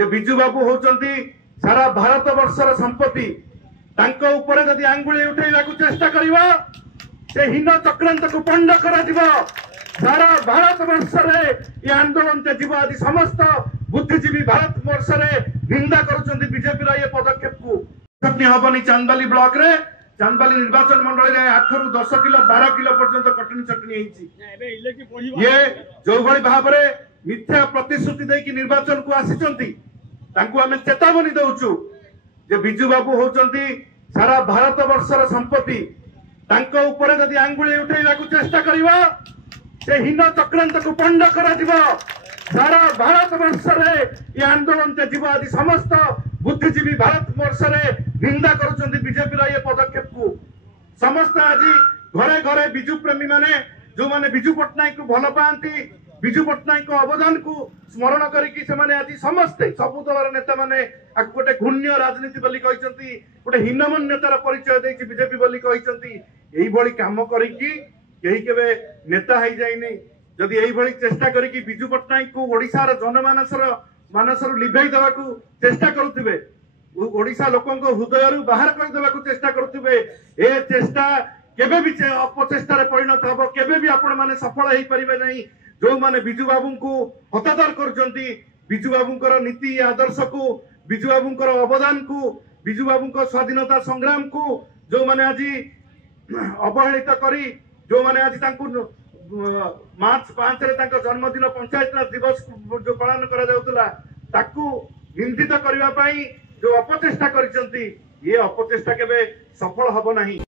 जे बिजू बाबू होचंती सारा भारत वर्षर संपत्ति तांको ऊपर जदि आंगुली उठेइबा को चेष्टा करिवा से हीन चक्रांत को पंड करा दिबो। सारा भारत वर्ष ये आंदोलन जीव आज समस्त बुद्धिजीवी भारत वर्ष निंदा कर बीजेपी ये पदक्षेप को चटनी हबनी। चांदबाली ब्लॉक रे चांदबाली निर्वाचन मंडल 8 रु 10 किलो 12 किलो पर्यंत कटनी चटनी ये जो भली भाव में मिथ्या प्रतिश्रुति देकी निर्वाचन को आसी आम चेतावनी दौचु जे बिजू बाबू होचंती सारा भारत वर्षर संपत्ति तांको ऊपर जदि आंगुली उठेइबा को चेष्टा करिवा से हीन चक्रांत को पंड करा दिबो। सारा भारत वर्ष ये आंदोलन जीव आज समस्त बुद्धिजीवी भारत वर्ष निंदा कर बीजेपी ये पदक्षेप को समस्त आज घरे घरे बिजू प्रेमी माने जो माने बिजू पट्टनायक को भल पाती बिजू पट्टनायक को अवदान को स्मरण करके आज समस्ते सबु दल नेता माने गोटे घूण्य राजनीति बोली कहते गोटे हीनमान्यतार परिचय देछि बीजेपी बोली कहते यही भली काम करिकी केही केबे नेता है जाइनी। जदि यही भली चेष्टा करिकी बिजू पट्टनायक को ओडिशार जनमानसर लिभेई देवा को चेष्टा करुथिबे ओडिशा लोकन को हृदय रु बाहर कर देवा को चेष्टा करुथिबे ए चेष्टा केबे भी अपचेष्टार परिणत हबो केबे भी आपण माने सफल हेई परिबे नहीं। जो माने बिजू बाबू को हतादर करजंती बिजू बाबूंकर नीति आदर्श को बिजू बाबूंकर अवदान को बिजू बाबूंकर स्वाधीनता संग्राम को जो माने आज अवहेलित करी जो माने आज तांकु मार्च 5 रे तांको जन्मदिन पंचायत राज दिवस जो पालन करा जाउतला ताकु निंदित करबा पई जो अपचेष्टा करिसंती ये अपचेष्टा केबे सफल हबो नहीं।